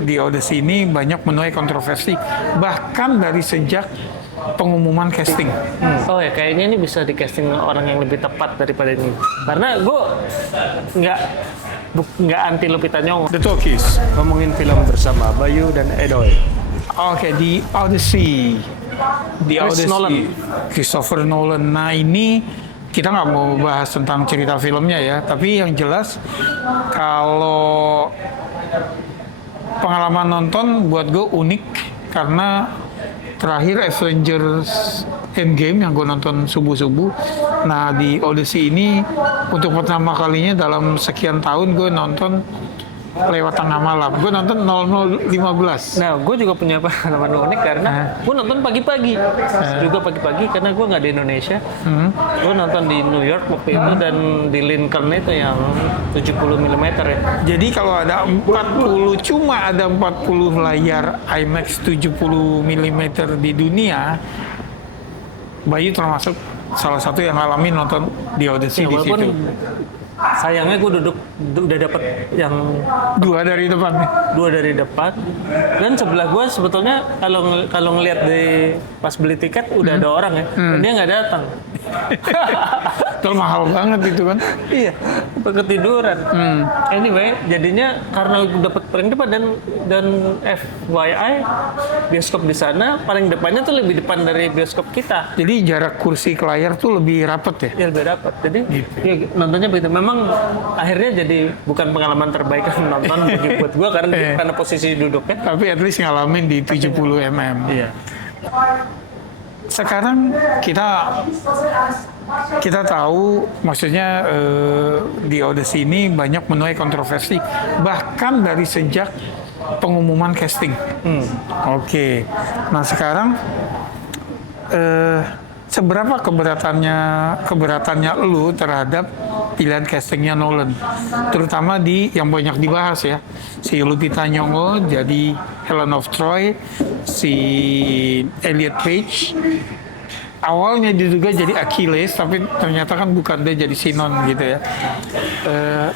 The Odyssey ini banyak menuai kontroversi, bahkan dari sejak pengumuman casting. Oh ya, kayaknya ini bisa di casting orang yang lebih tepat daripada ini. Karena gue nggak nggak anti Lupita Nyong'o. The Talkies. Ngomongin film bersama Bayu dan Edoy. Oke, The Odyssey. The Chris Odyssey. Nolan. Christopher Nolan. Nah ini kita nggak mau bahas tentang cerita filmnya ya, tapi yang jelas kalau pengalaman nonton buat gue unik karena terakhir Avengers Endgame yang gue nonton subuh-subuh. Nah di Odyssey ini untuk pertama kalinya dalam sekian tahun gue nonton lewat tengah malam. Gue nonton 00:15. Nah, gue juga punya pengalaman unik karena gue nonton pagi-pagi. Juga pagi-pagi karena gue nggak di Indonesia. Gue nonton di New York waktu itu dan di Lincoln itu yang 70 mm ya. Jadi kalau ada 40, cuma ada 40 layar IMAX 70 mm di dunia, Bayu termasuk salah satu yang ngalamin nonton di Odyssey di Walaupun situ. sayangnya gue udah dapet yang Dua dari depan. 2 dari depan dan sebelah gue sebetulnya kalau ngelihat di pas beli tiket udah ada orang ya dan dia nggak datang. Itu mahal banget itu kan. Iya, ketiduran. Anyway, jadinya karena dapat paling depan dan FYI bioskop di sana paling depannya tuh lebih depan dari bioskop kita. Jadi jarak kursi ke layar tuh lebih rapet ya. Ya lebih dapat. Jadi ya, nontonnya begitu. Memang akhirnya jadi bukan pengalaman terbaik nonton buat gua karena posisi duduknya. Tapi at least ngalamin di 70 mm. Iya. Sekarang kita tahu, maksudnya di Odyssey ini banyak menuai kontroversi, bahkan dari sejak pengumuman casting. Oke. Nah sekarang seberapa keberatannya lu terhadap pilihan castingnya Nolan, terutama di yang banyak dibahas ya, si Lupita Nyong'o jadi Helen of Troy, si Elliot Page awalnya diduga jadi Achilles, tapi ternyata kan bukan, dia jadi Sinon gitu ya.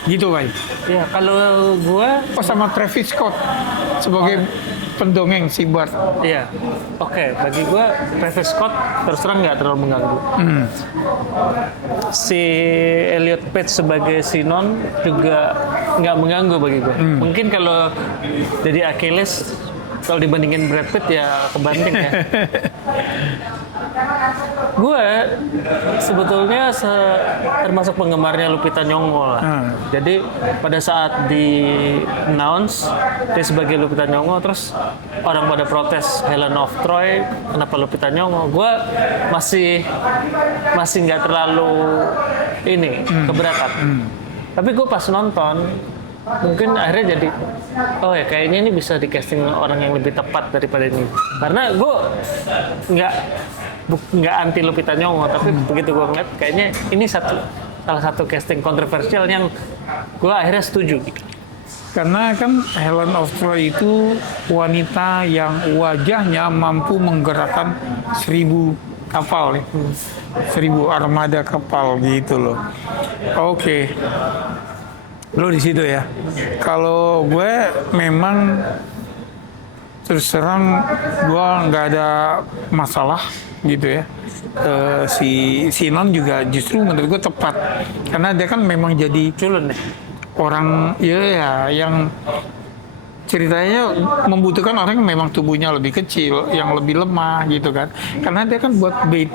Gitu Bay. Ya kalau gua Oh sama Travis Scott sebagai pendongeng si Bart. iya. Oke, bagi gua Travis Scott terus terang nggak terlalu mengganggu. Si Elliot Page sebagai Sinon juga nggak mengganggu bagi gue. Mungkin kalau jadi Achilles, kalau dibandingin Brad Pitt ya kebanting ya. Gue sebetulnya termasuk penggemarnya Lupita Nyong'o lah. Jadi pada saat di announce dia sebagai Lupita Nyong'o, terus orang pada protes Helen of Troy, kenapa Lupita Nyong'o? Gue masih nggak terlalu keberatan. Tapi gue pas nonton mungkin akhirnya jadi oh ya kayaknya ini bisa di casting orang yang lebih tepat daripada ini. Karena gue nggak anti Lupita Nyong'o, tapi begitu gue ngeliat kayaknya ini salah satu casting kontroversial yang gue akhirnya setuju gitu. Karena kan Helen of Troy itu wanita yang wajahnya mampu menggerakkan 1000 kapal ya. 1000 armada kapal gitu loh. Oke. Lo di situ ya. Kalau gue memang terus terang gue nggak ada masalah gitu ya. Si Non juga justru menurut gue tepat karena dia kan memang jadi Culun deh. orang ya yang ceritanya membutuhkan orang yang memang tubuhnya lebih kecil, yang lebih lemah gitu kan. Karena dia kan buat bait,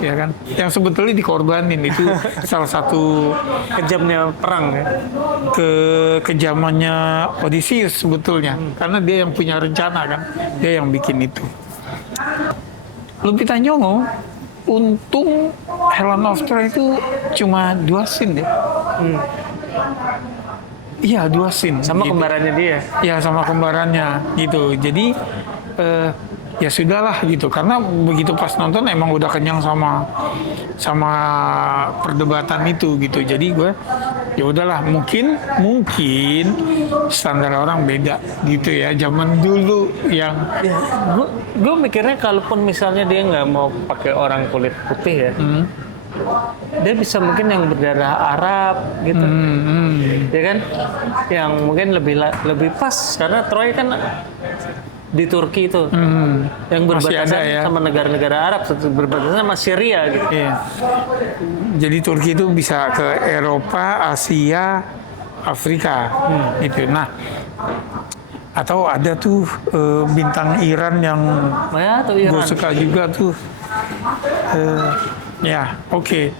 ya kan. Yang sebetulnya dikorbanin itu salah satu Kejamnya perang ya. kejamannya Odysseus sebetulnya. Karena dia yang punya rencana kan, dia yang bikin itu. Lupita Nyong'o, untung Helen of Troy itu cuma 2 scene ya. Iya 2 scene. Sama gitu. kembarannya dia. Ya sama kembarannya gitu. Jadi ya sudahlah gitu. Karena begitu pas nonton emang udah kenyang sama perdebatan itu gitu. Jadi gue ya udahlah mungkin standar orang beda gitu ya. Zaman dulu yang Gue mikirnya kalaupun misalnya dia nggak mau pakai orang kulit putih ya, dia bisa mungkin yang berdarah Arab gitu, ya kan, yang mungkin lebih pas karena Troy kan di Turki itu, yang Masih ada berbatasan ya. sama negara-negara Arab, berbatasan sama Syria gitu. Iya. Jadi Turki itu bisa ke Eropa, Asia, Afrika, gitu. Nah, atau ada tuh bintang Iran yang Ya, atau gue Iran. suka juga tuh. Ya, oke.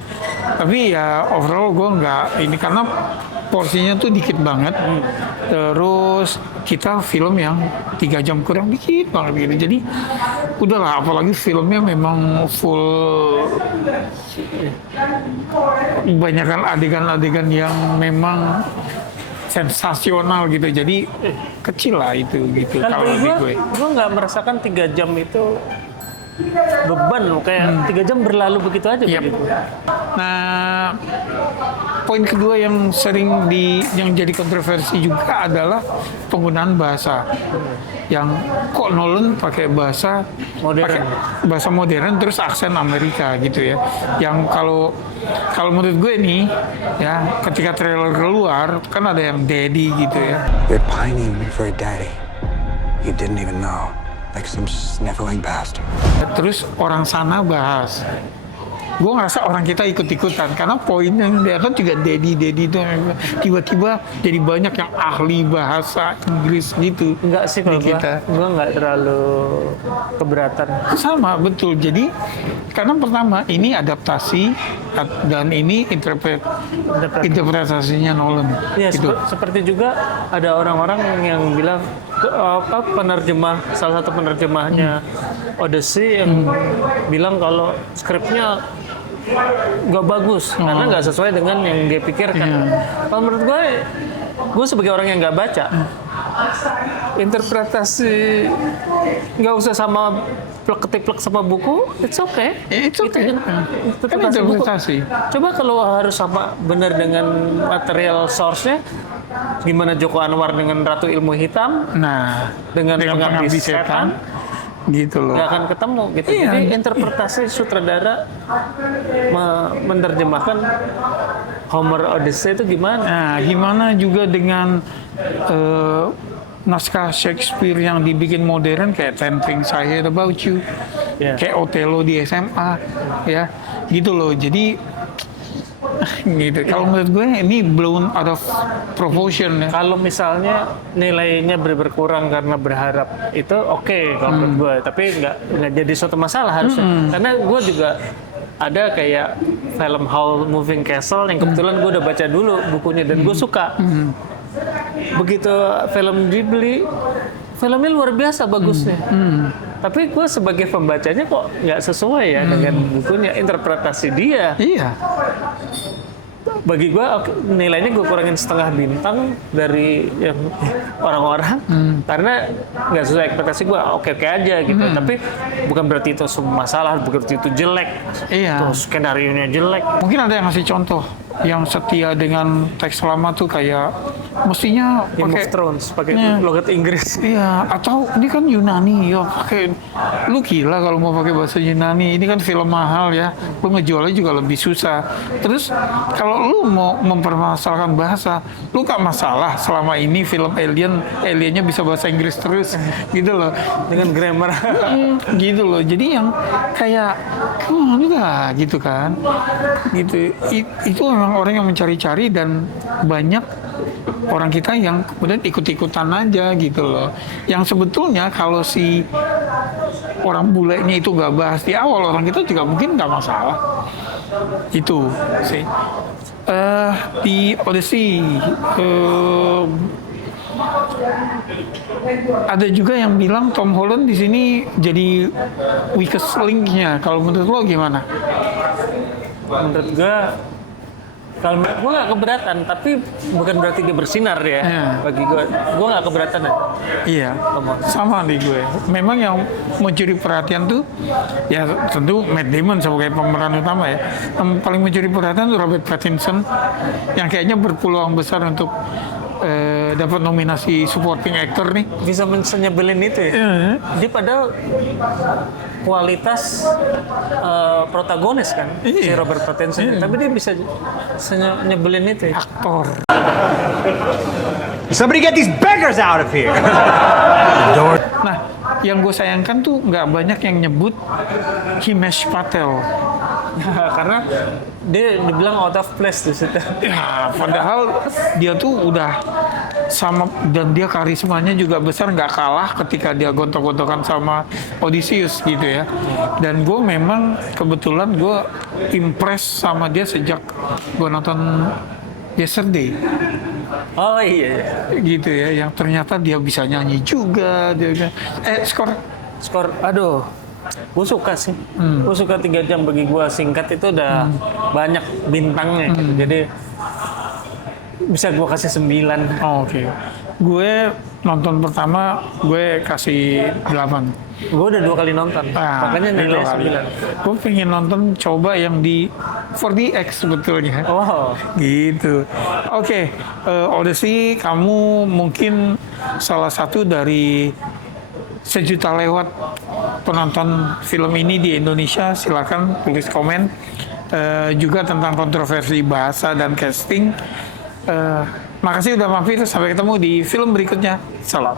Tapi ya overall gue nggak ini karena porsinya tuh dikit banget. Terus kita film yang 3 jam kurang dikit banget gitu. Jadi udahlah, apalagi filmnya memang full kebanyakan adegan-adegan yang memang sensasional gitu. Jadi kecil lah itu gitu Kan kalau di gue. gue nggak merasakan 3 jam itu beban loh, kayak 3 jam berlalu begitu aja Yap. begitu. Nah, poin kedua yang sering yang jadi kontroversi juga adalah penggunaan bahasa. Yang kok Nolan pakai bahasa modern terus aksen Amerika gitu ya. Yang kalau menurut gue nih ya, ketika trailer keluar kan ada yang daddy gitu ya. You're pining for a daddy you didn't even know, like some sniveling bastard. Terus orang sana bahas. Gue ngerasa orang kita ikut-ikutan karena poinnya dia kan juga daddy itu tiba-tiba jadi banyak yang ahli bahasa Inggris gitu. Enggak sih kalau di kita. gue nggak terlalu keberatan. Sama betul. Jadi karena pertama ini adaptasi dan ini interpretasinya Nolan. Ya, gitu. seperti juga ada orang-orang yang bilang salah satu penerjemahnya Odyssey yang bilang kalau skripnya nggak bagus karena nggak sesuai dengan yang dia pikirkan. Kalau menurut gue sebagai orang yang nggak baca, interpretasi nggak usah sama plek-ketiplek sama buku, it's okay. It's okay. Itu Kan interpretasi. Coba kalau harus sama benar dengan material source-nya, gimana Joko Anwar dengan Ratu Ilmu Hitam, Nah, dengan Pengabdi Setan, gitu loh. nggak akan ketemu gitu. Iya. Jadi interpretasi sutradara menerjemahkan Homer Odyssey itu gimana? Nah, gimana juga dengan naskah Shakespeare yang dibikin modern kayak Ten Things I Hate About You, kayak Othello di SMA, ya, gitu loh. Jadi gitu. Kalau menurut gue ini blown out of proportion ya. Kalau misalnya nilainya berkurang karena berharap itu oke kalau menurut gue, tapi nggak jadi suatu masalah harusnya. Karena gue juga ada kayak film Howl Moving Castle yang kebetulan gue udah baca dulu bukunya dan gue suka. Begitu film Ghibli, filmnya luar biasa bagusnya. Tapi gue sebagai pembacanya kok nggak sesuai ya dengan bukunya, interpretasi dia. Iya. Bagi gue nilainya gue kurangin 1/2 bintang dari yang orang-orang karena nggak sesuai ekspektasi gue, oke aja gitu. Tapi bukan berarti itu semua masalah, bukan berarti itu jelek. Iya. Terus skenario-nya jelek. Mungkin ada yang ngasih contoh yang setia dengan teks lama tuh kayak mestinya Game pakai of Thrones pakai Iya. logat Inggris. Iya, atau ini kan Yunani, ya pakai, lu gila kalau mau pakai bahasa Yunani, ini kan film mahal ya, lu ngejualnya juga lebih susah. Terus kalau lu mau mempermasalahkan bahasa, lu gak masalah selama ini film aliennya bisa bahasa Inggris terus, gitu loh. Dengan grammar. Gitu loh, jadi yang kayak, juga gitu kan, gitu. Itu memang orang yang mencari-cari dan banyak orang kita yang kemudian ikut-ikutan aja gitu loh. Yang sebetulnya kalau si orang bulenya itu nggak bahas di awal, orang kita juga mungkin nggak masalah. Itu sih. Di Odyssey ada juga yang bilang Tom Holland di sini jadi weakest link-nya. Kalau menurut lo gimana? Menurut gue, kalau gue nggak keberatan, tapi bukan berarti dia bersinar ya. Bagi gue nggak keberatan ya. Iya, sama di gue. Memang yang mencuri perhatian tuh, ya tentu Matt Damon sebagai pemeran utama ya. Yang paling mencuri perhatian tuh Robert Pattinson, yang kayaknya berpeluang besar untuk dapat nominasi supporting actor nih. Bisa nyebelin itu ya. Dia padahal kualitas protagonis kan, si Iya. Robert Pattinson. Tapi dia bisa nyebelin itu ya. Aktor. Somebody get these beggars out of here! Nah, yang gue sayangkan tuh nggak banyak yang nyebut Himesh Patel. Karena dia dibilang out of place di situ. Ya, padahal dia tuh udah sama, dan dia karismanya juga besar, nggak kalah ketika dia gontok-gontokan sama Odysseus gitu ya. Dan gue memang kebetulan gue impress sama dia sejak gue nonton Yesterday Oh iya. gitu ya, yang ternyata dia bisa nyanyi juga. Skor Aduh, gue suka sih. Gue suka 3 jam, bagi gue singkat itu udah banyak bintangnya. Gitu. Jadi bisa gue kasih 9. Oh, oke. Gue nonton pertama gue kasih 8. Gue udah 2 kali nonton, makanya nilai 9. Gue pengen nonton coba yang di 4DX sebetulnya. Oh, Gitu. Oke, Odyssey, kamu mungkin salah satu dari sejuta lewat penonton film ini di Indonesia. Silakan tulis komen juga tentang kontroversi bahasa dan casting. Makasih udah mampir. Sampai ketemu di film berikutnya. Salam.